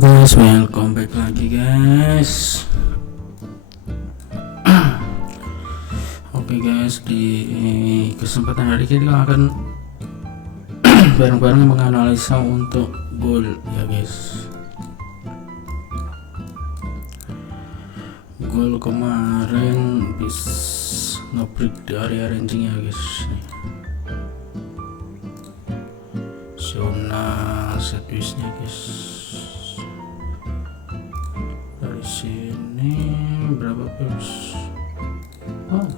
Halo guys, welcome back lagi guys. Oke guys, di kesempatan hari ini kita akan bareng-bareng menganalisa untuk gold ya guys. Gold kemarin bisa nge-break di area ranging ya guys. Zona setwisnya guys. Dari sini berapa pips? Oh,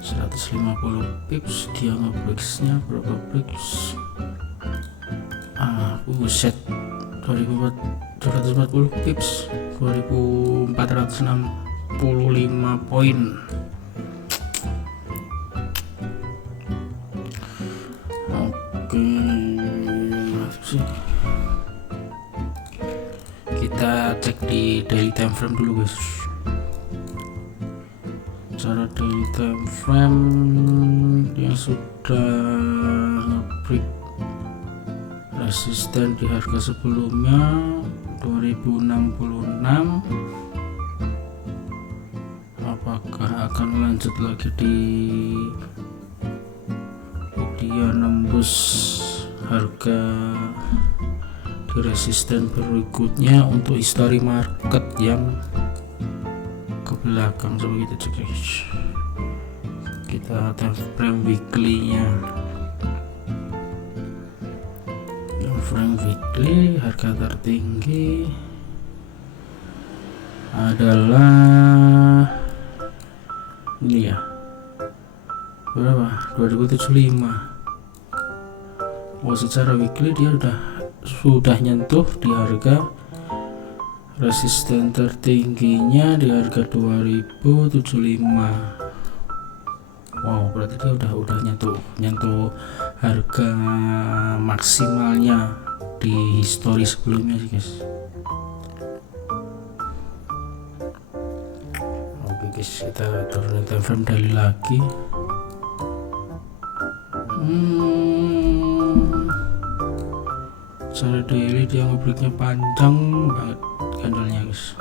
150 pips. Dia nge-breaksnya berapa pips? Buset, 240 pips, 2465 poin. Oke, kita cek di daily time frame dulu guys. Cara daily time frame yang sudah nge-break resisten di harga sebelumnya 2066. Apakah akan lanjut lagi di dia nembus harga di resisten berikutnya untuk history market yang ke belakang? Coba kita cek guys. Kita time frame weekly nya. Yang frame weekly harga tertinggi adalah ini ya, berapa? 2075. Secara weekly dia sudah nyentuh di harga resisten tertingginya di harga 2075. Wow, berarti dia udah nyentuh harga maksimalnya di histori sebelumnya sih guys. Oke guys, kita turunin time frame daily lagi. Secara daily dia nge-breaknya panjang banget candlenya guys.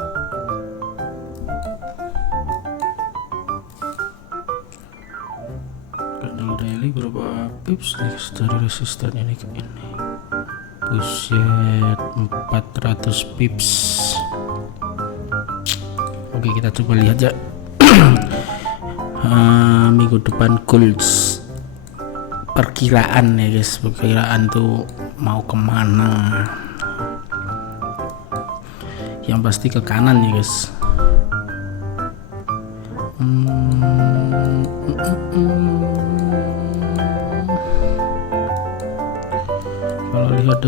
Candle daily berapa pips nih dari resisten ini ke ini? Buset, 400 pips. Oke, kita coba lihat ya. Minggu depan gold perkiraan ya guys, perkiraan tuh mau kemana? Yang pasti ke kanan ya guys. Kalau lihat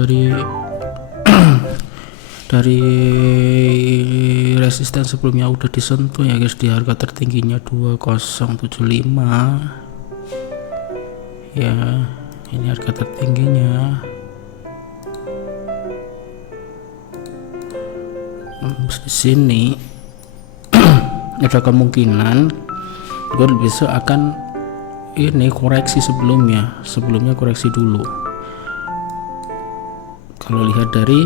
dari resisten sebelumnya udah disentuh ya guys di harga tertingginya 2075 ya. Ini harga tertingginya. Di sini ada kemungkinan gold besok akan ini koreksi sebelumnya koreksi dulu. Kalau lihat dari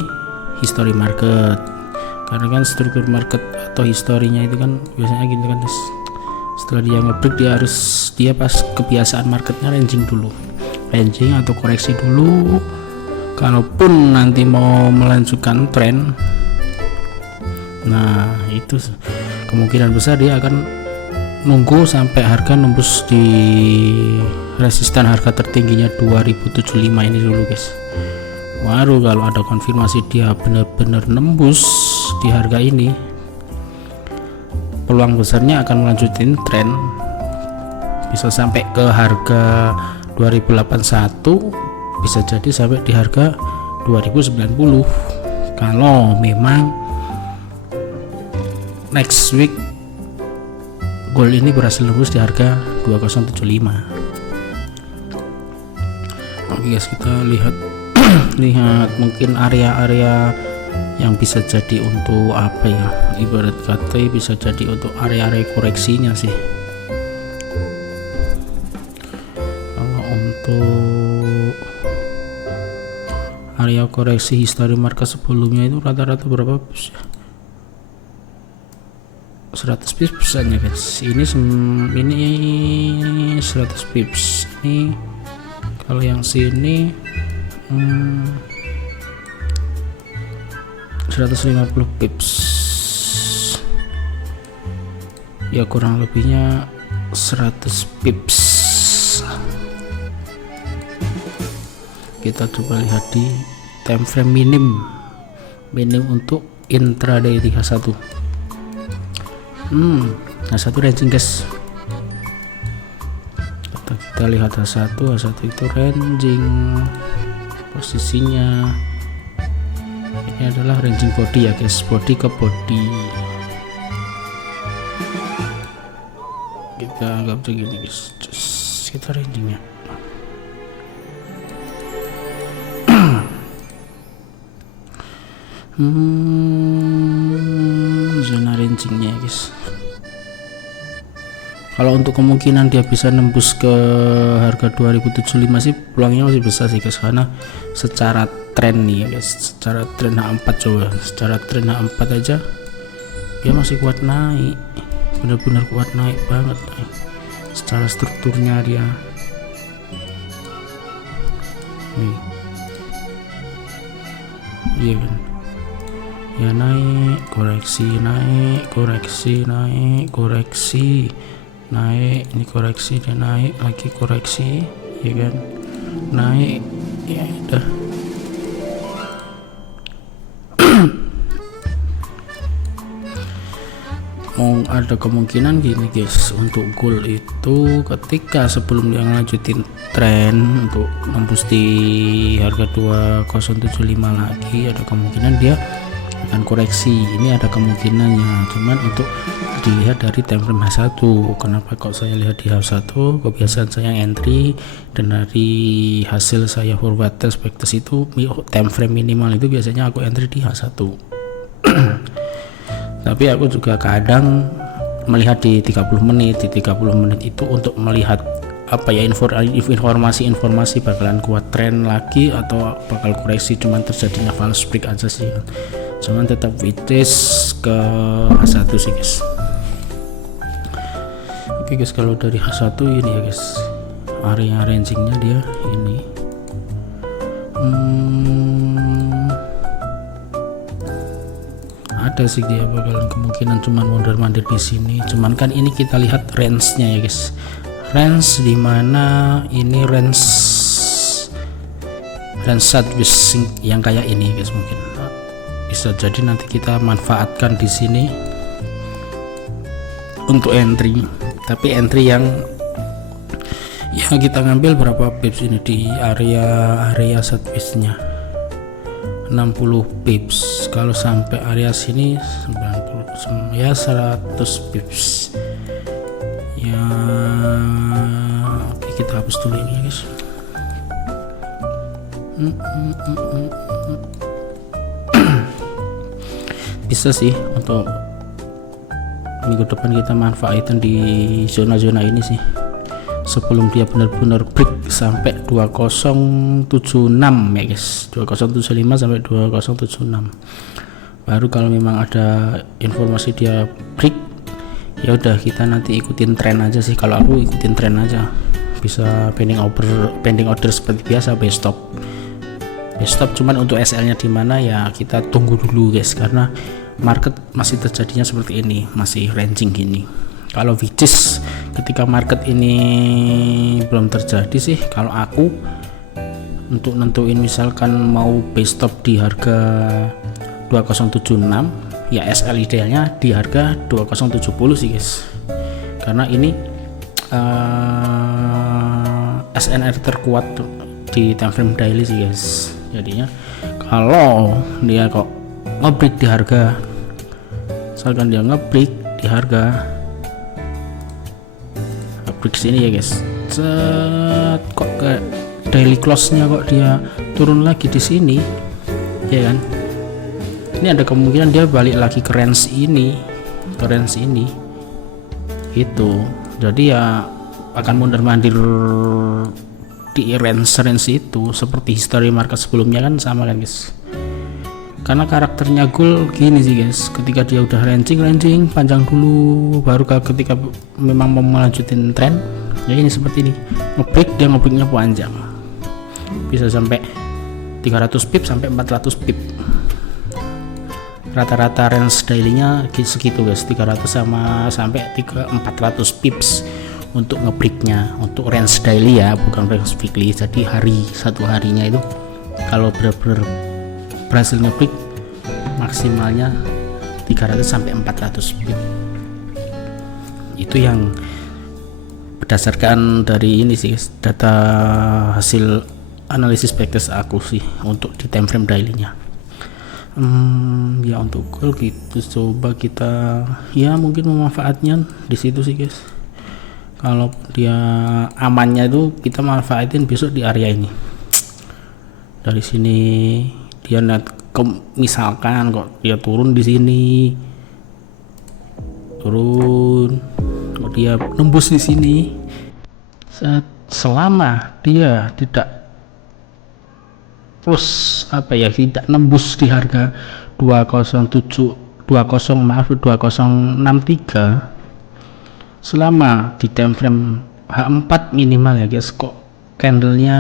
history market, karena kan struktur market atau historinya itu kan biasanya gitu kan, setelah dia nge-break dia pas kebiasaan marketnya ranging atau koreksi dulu. Kalaupun nanti mau melanjutkan tren, nah itu kemungkinan besar dia akan nunggu sampai harga nembus di resisten harga tertingginya 2075 ini dulu guys. Baru kalau ada konfirmasi dia benar-benar nembus di harga ini, peluang besarnya akan melanjutin tren, bisa sampai ke harga 2081, bisa jadi sampai di harga 2090 kalau memang next week gold ini berhasil nembus di harga 2075. Oke guys, kita lihat mungkin area-area yang bisa jadi untuk apa ya, ibarat kata bisa jadi untuk area-area koreksinya sih. Kalau untuk area koreksi history market sebelumnya itu rata-rata berapa pips ya? 100 pips aja guys. Ini 100 pips. Ini kalau yang sini 150 pips ya, kurang lebihnya 100 pips. Kita coba lihat di time frame minim untuk intraday 31. H1 ranging guys. Kita lihat H1 itu ranging, posisinya ini adalah ranging body ya guys, body ke body. Kita anggap segini guys, just kita rangingnya. Zona rangingnya guys. Kalau untuk kemungkinan dia bisa nembus ke harga 2075 sih peluangnya masih besar sih guys, karena secara tren nih ya guys, secara tren H4 coba, secara tren H4 aja dia masih kuat naik, benar-benar kuat naik banget nih. Secara strukturnya dia nih, iya kan ya, naik koreksi, naik koreksi, naik koreksi, naik, ini koreksi dan naik lagi koreksi ya kan, naik ya udah. Mau ada kemungkinan gini guys, untuk gold itu ketika sebelum dia ngelanjutin tren untuk nembus di harga 2075 lagi, ada kemungkinan dia akan koreksi. Ini ada kemungkinannya, cuman untuk dilihat dari time frame H1. Kenapa kok saya lihat di H1? Kebiasaan saya entry dan dari hasil saya forward test backtest itu time frame minimal itu biasanya aku entry di H1. Tapi aku juga kadang melihat di 30 menit. Di 30 menit itu untuk melihat apa ya, informasi bakalan kuat tren lagi atau bakal koreksi, cuman terjadinya false break aja sih. Cuman tetap witness ke H1 sih guys. Oke guys, kalau dari H1 ini ya guys, area rangingnya dia ini ada sih dia bakalan kemungkinan cuman mondar mandir di sini. Cuman kan ini kita lihat range-nya ya guys, range dimana ini range sideways yang kayak ini guys, mungkin bisa jadi nanti kita manfaatkan di sini untuk entry. Tapi entry yang kita ngambil berapa pips ini di area sideways-nya 60 pips. Kalau sampai area sini 90 ya 100 pips ya. Oke, kita hapus dulu ini ya guys. Bisa sih untuk minggu depan kita manfaatin di zona-zona ini sih, sebelum dia benar-benar break sampai 2076 ya guys, 2075 sampai 2076. Baru kalau memang ada informasi dia break, ya udah kita nanti ikutin tren aja sih. Kalau aku ikutin tren aja, bisa pending order seperti biasa, buy stop. Cuman untuk SL nya di mana ya kita tunggu dulu guys, karena market masih terjadinya seperti ini, masih ranging gini. Kalau which is ketika market ini belum terjadi sih, kalau aku untuk nentuin misalkan mau buy stop di harga 2076 ya, SL idealnya di harga 2070 sih guys, karena ini SNR terkuat di time frame daily sih guys. Jadinya kalau dia kok ngebreak di harga, misalkan dia ngebreak di harga break sini ya guys, kok ke daily close-nya kok dia turun lagi di sini ya kan, ini ada kemungkinan dia balik lagi ke range ini gitu. Jadi ya akan mundur mandir di range itu seperti history market sebelumnya kan sama kan guys, karena karakternya gold gini sih guys, ketika dia udah ranging panjang dulu, baru ketika memang mau melanjutin tren ya ini seperti ini, ngebreaknya panjang, bisa sampai 300 pip sampai 400 pip, rata-rata range dailynya segitu guys, 300 sama sampai 400 pips untuk ngebreaknya, untuk range daily ya, bukan range weekly. Jadi satu harinya itu kalau benar-benar berhasil ngebreak maksimalnya 300 sampai 400 pip. Itu yang berdasarkan dari ini sih guys, data hasil analisis backtest aku sih untuk di time frame dailynya. Ya untuk gold gitu, coba kita ya mungkin memanfaatnya di situ sih guys. Kalau dia amannya itu kita manfaatin besok di area ini. Dari sini dia misalkan kok dia turun di sini, kok dia nembus di sini, selama dia tidak tidak nembus di harga 2063, selama di time frame H4 minimal ya guys, kok candlenya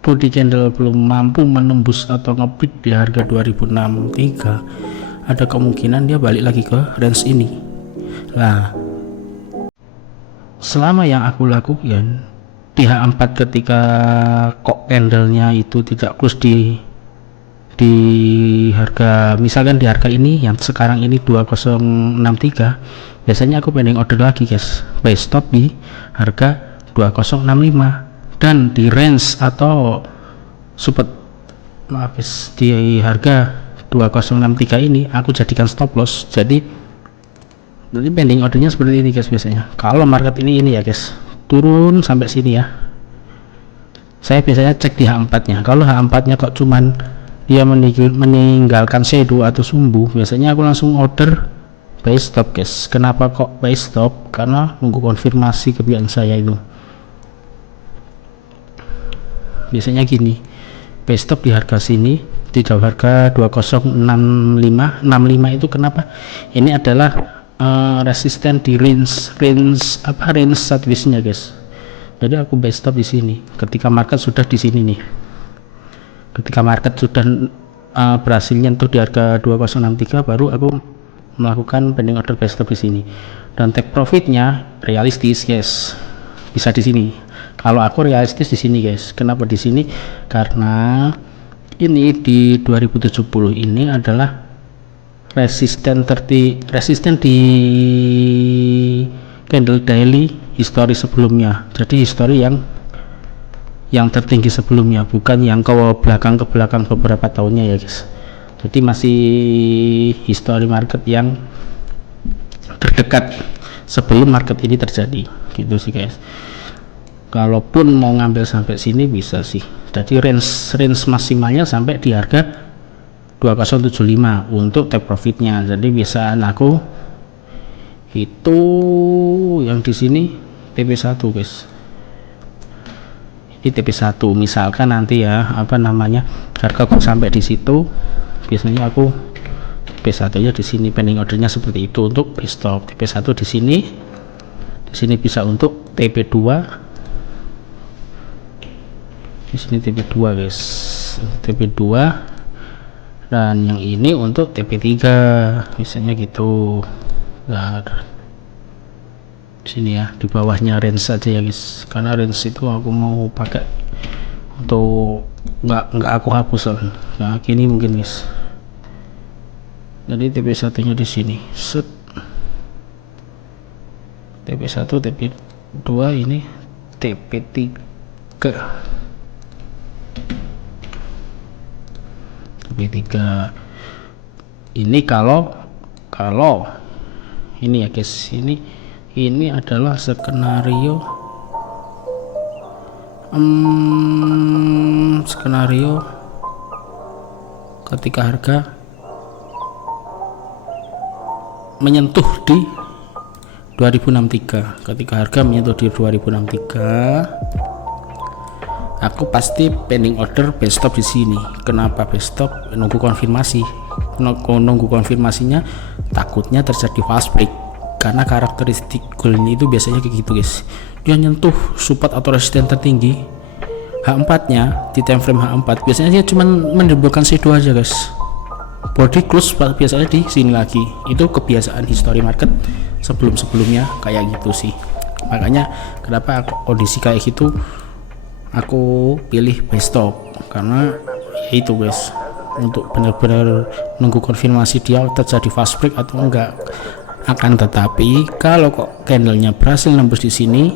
body candle belum mampu menembus atau ngebreak di harga 2063, ada kemungkinan dia balik lagi ke range ini. Nah, selama yang aku lakukan di H4 ketika kok candlenya itu tidak close di harga, misalkan di harga ini yang sekarang ini 2063, biasanya aku pending order lagi guys, buy stop di harga 2065, dan di range atau support di harga 2063 ini aku jadikan stop loss. Jadi pending ordernya seperti ini guys. Biasanya kalau market ini ya guys, turun sampai sini ya, saya biasanya cek di H4 nya. Kalau H4 nya kok cuman dia meninggalkan shadow atau sumbu, biasanya aku langsung order buy stop guys. Kenapa kok buy stop? Karena nunggu konfirmasi kebiasaan saya itu. Biasanya gini, buy stop di harga sini, di harga 2065 itu kenapa? Ini adalah resisten di range service-nya guys. Jadi aku buy stop di sini ketika market sudah di sini nih. Ketika market sudah berhasil nyentuh di harga 2063, baru aku melakukan pending order buy stop di sini, dan take profitnya realistis guys, bisa di sini. Kalau aku realistis di sini guys. Kenapa di sini? Karena ini di 2070 ini adalah resisten di candle daily history sebelumnya. Jadi history yang tertinggi sebelumnya, bukan yang ke belakang beberapa tahunnya ya guys. Jadi masih history market yang terdekat sebelum market ini terjadi gitu sih guys. Kalaupun mau ngambil sampai sini bisa sih. Jadi range maksimalnya sampai di harga 2075 untuk take profitnya. Jadi bisa aku itu yang di sini TP1 guys. Ini TP1, misalkan nanti ya harga kok sampai di situ, biasanya aku TP1 nya di sini, pending ordernya seperti itu untuk buy stop. TP1 di sini bisa untuk TP2, di sini TP2 guys, TP2, dan yang ini untuk TP3 misalnya gitu. Nah, sini ya, di bawahnya range saja ya guys, karena range itu aku mau pakai untuk nggak aku hapus soalnya. Nah gini mungkin guys, jadi TP1 nya di sini, set TP1, TP2, ini TP3. TP3 ini kalau ini ya guys, ini adalah skenario ketika harga menyentuh di 2063, ketika harga menyentuh di 2063 aku pasti pending order best stop di sini. Kenapa best stop? Nunggu konfirmasi. Nunggu konfirmasinya takutnya terjadi fast break, karena karakteristik goal ini itu biasanya kayak gitu guys, dia nyentuh support atau resisten tertinggi H4 nya di time frame H4, biasanya dia cuma menimbulkan shadow aja guys, body close biasanya di sini lagi. Itu kebiasaan history market sebelumnya kayak gitu sih. Makanya kenapa kondisi kayak gitu aku pilih buy stop, karena itu guys, untuk benar-benar nunggu konfirmasi dia terjadi fast break atau enggak. Akan tetapi kalau kok candlenya berhasil nembus di sini,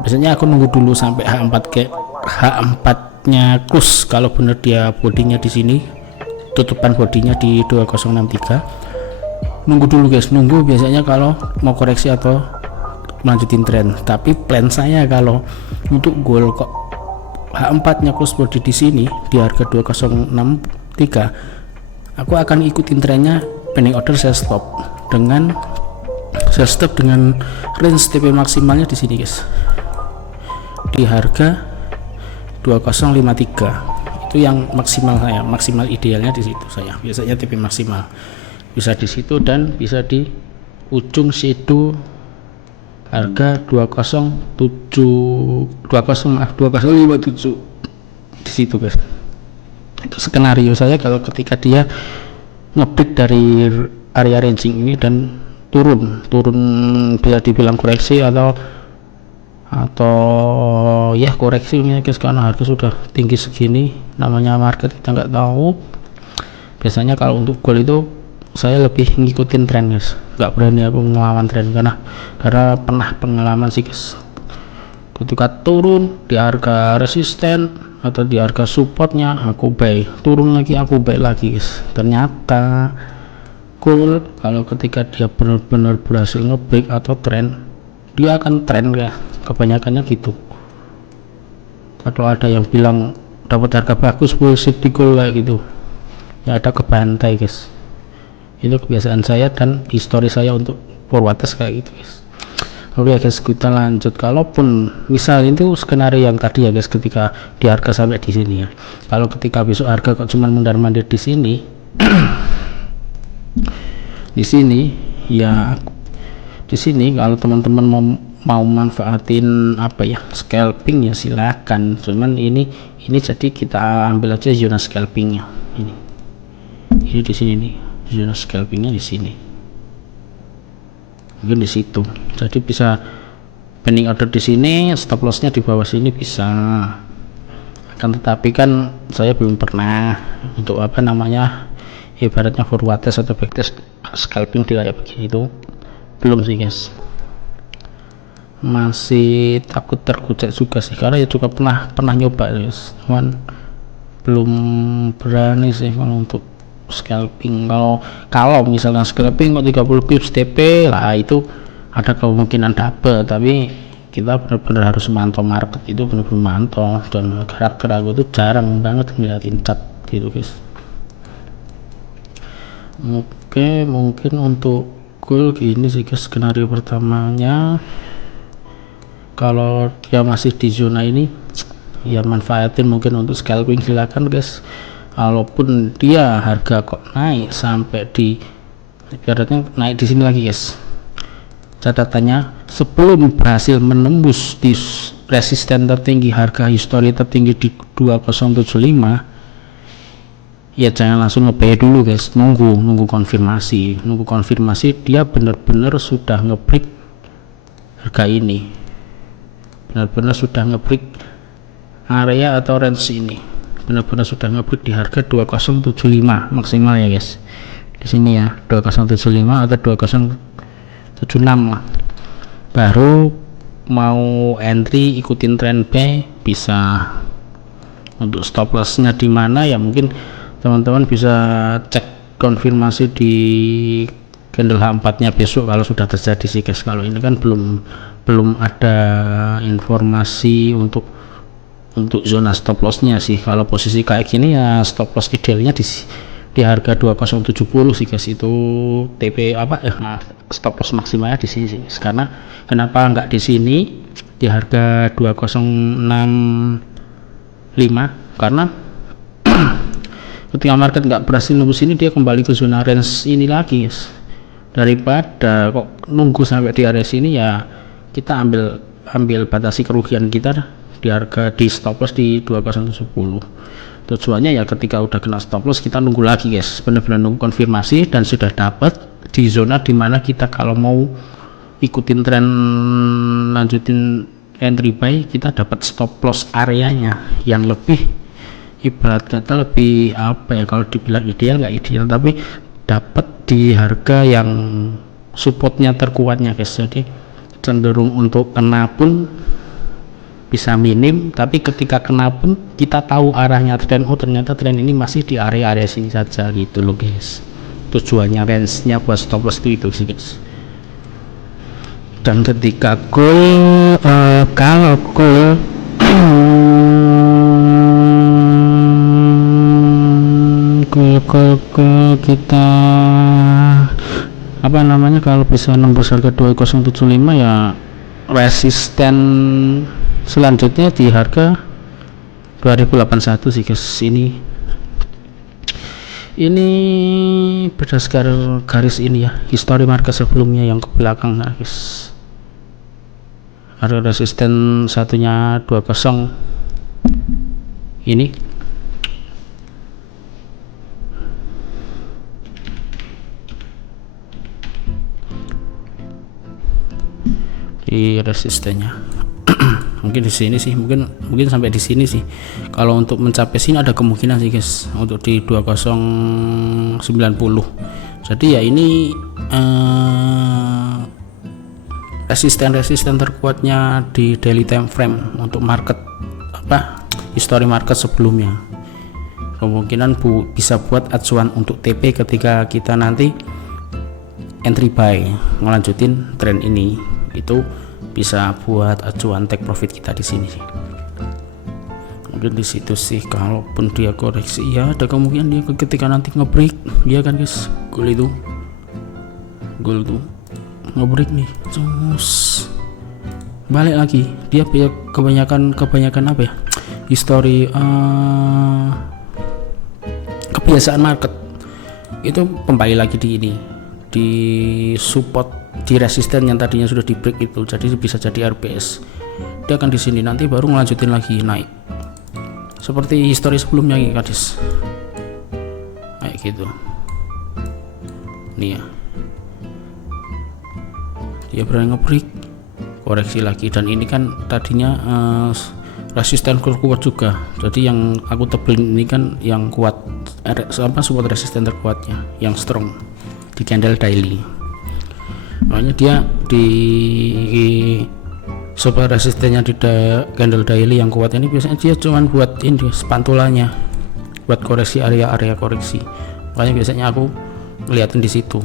biasanya aku nunggu dulu sampai H4 nya close. Kalau benar dia bodinya di sini, tutupan bodinya di 2063, nunggu dulu guys, nunggu biasanya kalau mau koreksi atau melanjutin tren. Tapi plan saya kalau untuk goal kok H4 nya close body di sini di harga 2063, aku akan ikutin trennya pending order sell stop dengan range TP maksimalnya di sini guys, di harga 2053. Itu yang maksimal saya, maksimal idealnya di situ saya. Biasanya TP maksimal bisa di situ dan bisa di ujung shadow harga 2057 di situ guys. Itu skenario saya kalau ketika dia ngebreak dari area ranging ini dan turun bisa dibilang koreksi atau ya koreksi guys, karena harga sudah tinggi segini. Namanya market kita nggak tahu. Biasanya kalau untuk gold itu saya lebih ngikutin tren guys, nggak berani aku ngelawan tren, karena pernah pengalaman sih guys, ketika turun di harga resisten atau di harga supportnya aku buy, turun lagi aku buy lagi guys. Ternyata gold kalau ketika dia benar-benar berhasil ngebreak atau tren, dia akan tren ya, kebanyakannya gitu. Kalau ada yang bilang dapat harga bagus bullshit di gold kayak gitu, ya ada kebantai guys. Itu kebiasaan saya dan histori saya untuk forward test kayak gitu guys. Oke guys, kita lanjut. Kalaupun misal itu skenario yang tadi ya guys, ketika di harga sampai di sini ya, kalau ketika besok harga kok cuma mondar-mandir di sini di sini ya, di sini kalau teman-teman mau manfaatin apa ya, scalping ya silakan. Cuman ini jadi kita ambil aja zona scalpingnya ini di sini nih, zona scalpingnya di sini, mungkin di situ. Jadi bisa pending order di sini, stop lossnya di bawah sini bisa. Akan tetapi kan saya belum pernah untuk apa namanya, ibaratnya forward test atau back test scalping di kayak begini itu belum sih guys. Masih takut tergocek juga sih, karena ya juga pernah nyoba guys, cuman belum berani sih kalau untuk scalping. Kalau misalkan scalping kok 30 pips TP lah, itu ada kemungkinan double, tapi kita benar-benar harus mantau market, itu benar-benar mantau. Dan karakter aku tuh jarang banget ngeliatin chart gitu guys. Oke, mungkin untuk gold gini sih guys skenario pertamanya. Kalau dia masih di zona ini ya manfaatin mungkin untuk scalping, silakan guys. Walaupun dia harga kok naik sampai di, ibaratnya naik di sini lagi guys, catatannya sebelum berhasil menembus di resisten tertinggi, harga histori tertinggi di 2075, ya jangan langsung nge-buy dulu guys, nunggu konfirmasi dia benar-benar sudah nge-break harga ini, benar-benar sudah nge-break area atau range ini, benar-benar sudah nge-break di harga 2075 maksimal ya guys. Di sini ya 2075 atau 2076 lah, baru mau entry ikutin trend B bisa. Untuk stop lossnya di mana ya mungkin teman-teman bisa cek konfirmasi di candle H4 nya besok kalau sudah terjadi sih guys. Kalau ini kan belum ada informasi untuk zona stop lossnya sih. Kalau posisi kayak gini ya stop loss idealnya di harga 2070 sih guys. Itu TP stop loss maksimalnya di sini sih. Karena kenapa nggak di sini di harga 206 karena ketika market nggak berhasil nembus ini, dia kembali ke zona range ini lagi guys. Daripada kok nunggu sampai di area sini, ya kita ambil batasi kerugian kita di harga di stop loss di 2010. Tujuannya ya ketika udah kena stop loss kita nunggu lagi guys, benar-benar nunggu konfirmasi dan sudah dapat di zona dimana kita kalau mau ikutin tren lanjutin entry buy, kita dapat stop loss areanya yang lebih, ibarat kata lebih apa ya, kalau dibilang ideal nggak ideal, tapi dapat di harga yang supportnya terkuatnya guys. Jadi cenderung untuk kena pun bisa minim, tapi ketika kena pun kita tahu arahnya tren, oh ternyata tren ini masih di area-area sini saja gitu loh guys. Tujuannya range-nya buat stop loss itu sih guys. Dan ketika kalau kita apa namanya, kalau bisa nembus harga 2075 ya resisten selanjutnya di harga 2081 sih guys. Ini berdasarkan garis ini ya, history market sebelumnya yang ke belakang nah guys. Harga resisten satunya 20 ini di resistennya mungkin di sini sih, mungkin sampai di sini sih. Kalau untuk mencapai sini ada kemungkinan sih guys, untuk di 2090. Jadi ya ini resisten terkuatnya di daily time frame untuk market history market sebelumnya. Kemungkinan bisa buat acuan untuk TP ketika kita nanti entry buy ngelanjutin tren ini, itu bisa buat acuan take profit kita di sini sih. Mungkin di situ sih. Kalaupun dia koreksi ya ada kemungkinan dia ketika nanti ngebreak, dia kan guys, gold tuh ngebreak nih, terus balik lagi. Dia kebanyakan apa ya, history kebiasaan market itu kembali lagi di ini, di support, di resisten yang tadinya sudah di break itu, jadi bisa jadi RPS. Dia akan di sini nanti baru ngelanjutin lagi naik seperti histori sebelumnya guys, kayak gitu nih ya. Dia berani ngebreak, koreksi lagi, dan ini kan tadinya resisten kuat juga. Jadi yang aku tebelin ini kan yang kuat, support resisten terkuatnya yang strong di candle daily. Makanya dia di support resistennya di candle daily yang kuat ini biasanya dia cuman buat ini spantulanya, buat koreksi area-area koreksi. Makanya biasanya aku ngeliatin di situ.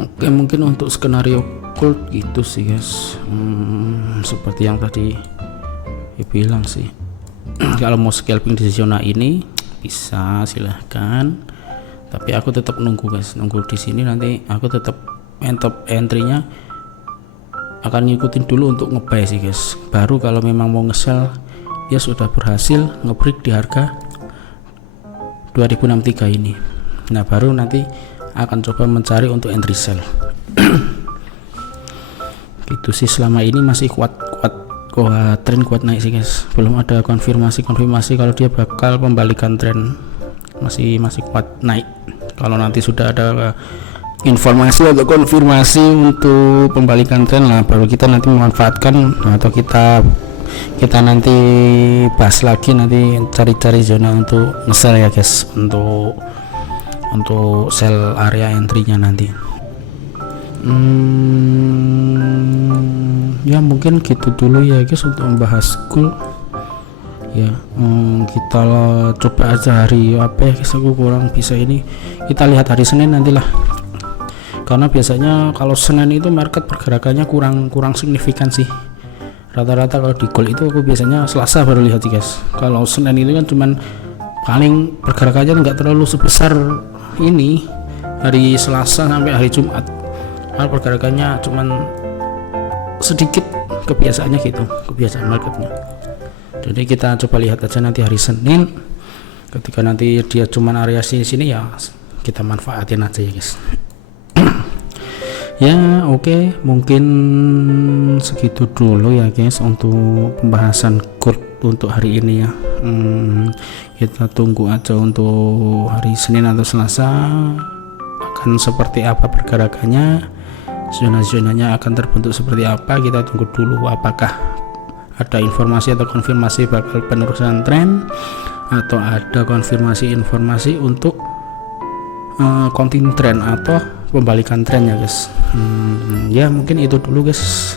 Oke, mungkin untuk skenario gold gitu sih guys. Seperti yang tadi dibilang sih. Kalau mau scalping di zona ini bisa silahkan, tapi aku tetap nunggu guys, nunggu di sini. Nanti aku tetap top entry-nya akan ngikutin dulu untuk nge-buy sih guys. Baru kalau memang mau nge-sell, dia sudah berhasil nge-break di harga 2063 ini. Nah baru nanti akan coba mencari untuk entry sell. Gitu sih. Selama ini masih kuat tren kuat naik sih guys. Belum ada konfirmasi kalau dia bakal pembalikan tren. Masih kuat naik. Kalau nanti sudah ada informasi atau konfirmasi untuk pembalikan tren lah, baru kita nanti memanfaatkan, atau kita nanti bahas lagi, nanti cari-cari zona untuk nge-sell ya guys, untuk sell area entry-nya nanti. Ya mungkin gitu dulu ya guys untuk membahas gold ya. Kita coba aja hari apa ya guys, aku kurang bisa ini, kita lihat hari Senin nantilah, karena biasanya kalau Senin itu market pergerakannya kurang signifikan sih. Rata-rata kalau di gold itu aku biasanya Selasa baru lihat sih guys. Kalau Senin itu kan cuman paling pergerakannya nggak terlalu sebesar ini hari Selasa sampai hari Jumat. Pergerakannya cuman sedikit kebiasaannya gitu, kebiasaan marketnya. Jadi kita coba lihat aja nanti hari Senin, ketika nanti dia cuman area sini ya kita manfaatin aja ya guys. Ya oke, mungkin segitu dulu ya guys untuk pembahasan gold untuk hari ini ya. Kita tunggu aja untuk hari Senin atau Selasa akan seperti apa pergerakannya, zona-zonanya akan terbentuk seperti apa. Kita tunggu dulu apakah ada informasi atau konfirmasi bakal penerusan tren, atau ada konfirmasi informasi untuk continue tren atau pembalikan tren ya guys. Ya mungkin itu dulu guys.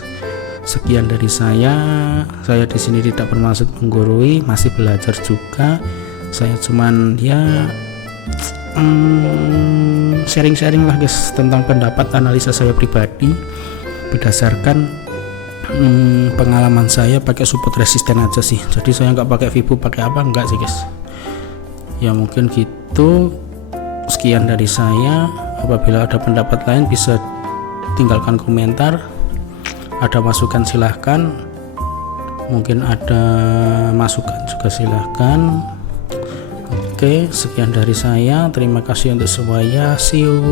Sekian dari saya di sini tidak bermaksud menggurui, masih belajar juga. Saya cuman ya sharing-sharing lah guys tentang pendapat analisa saya pribadi berdasarkan pengalaman saya pakai support resisten aja sih. Jadi saya nggak pakai Fibo, pakai apa enggak sih guys. Ya mungkin gitu. Sekian dari saya. Apabila ada pendapat lain bisa tinggalkan komentar, ada masukan silahkan, mungkin ada masukan juga silahkan. Oke, sekian dari saya, terima kasih untuk semuanya, see you.